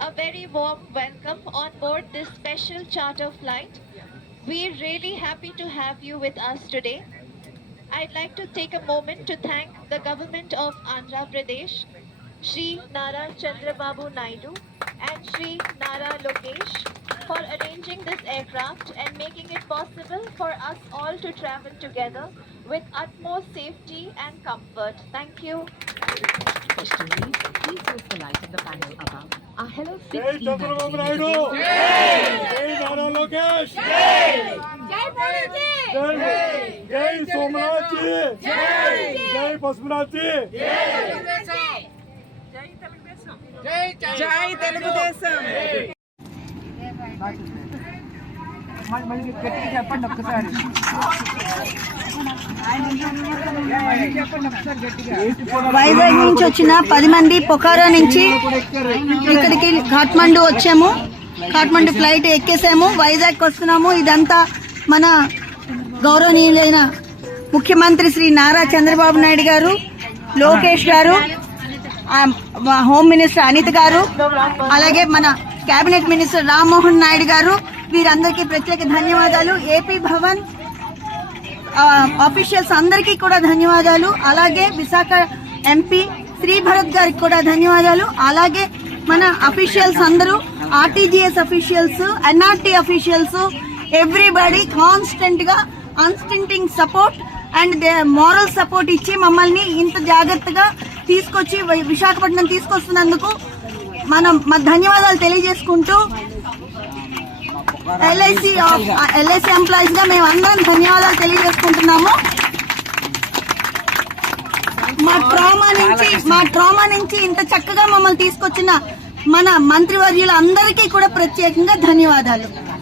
a very warm welcome on board this special charter flight. We're really happy to have you with us today. I'd like to take a moment to thank the government of Andhra Pradesh, Shri Nara Chandrababu Naidu and Shri Nara Lokesh for arranging this aircraft and making it possible for us all to travel together with utmost safety and comfort. Thank you. Questioning, please use the light of the panel above. Our Hello Jai 16 Chandrababu magazine Naidu! Jai Nara Lokesh! Jai Somnath ji! Jai Pasupanath ji! జై తెలుగుదేశం. మళ్ళీ గట్టిగా చెప్పండి ఒక్కసారి. వైజాగ్ నుంచి వచ్చిన 10 మంది పొఖారా నుంచి ఇక్కడికి కాఠ్మండు వచ్చాము. కాఠ్మండు ఫ్లైట్ ఎక్కేసాము, వైజాగ్ వస్తున్నాము. ఇదంతా మన గౌరవనీయులైన ముఖ్యమంత్రి శ్రీ నారా చంద్రబాబు నాయుడు గారు, లోకేష్ గారు, హోమ్ మినిస్టర్ అనిత్ గారు, అలాగే మన కేబినెట్ మినిస్టర్ రామ్మోహన్ నాయుడు గారు, వీరందరికీ ప్రత్యేక ధన్యవాదాలు. ఏపీ భవన్ ఆఫీషియల్స్ అందరికీ కూడా ధన్యవాదాలు. అలాగే విశాఖ ఎంపీ శ్రీ భరత్ గారికి కూడా ధన్యవాదాలు. అలాగే మన అఫీషియల్స్ అందరూ, RTGS officials, NRT officials, everybody constant గా అన్స్టింటింగ్ సపోర్ట్ అండ్ మోరల్ సపోర్ట్ ఇచ్చి మమ్మల్ని ఇంత జాగ్రత్తగా తీసుకొచ్చి విశాఖపట్నం తీసుకొస్తున్నందుకు మా ధన్యవాదాలు తెలియజేసుకుంటూ ఎల్ఐసి ఎంప్లాయీస్ గా మేము అందరం ధన్యవాదాలు తెలియజేసుకుంటున్నాము. మా ట్రామా నుంచి ఇంత చక్కగా మమ్మల్ని తీసుకొచ్చిన మన మంత్రివర్యులు అందరికీ కూడా ప్రత్యేకంగా ధన్యవాదాలు.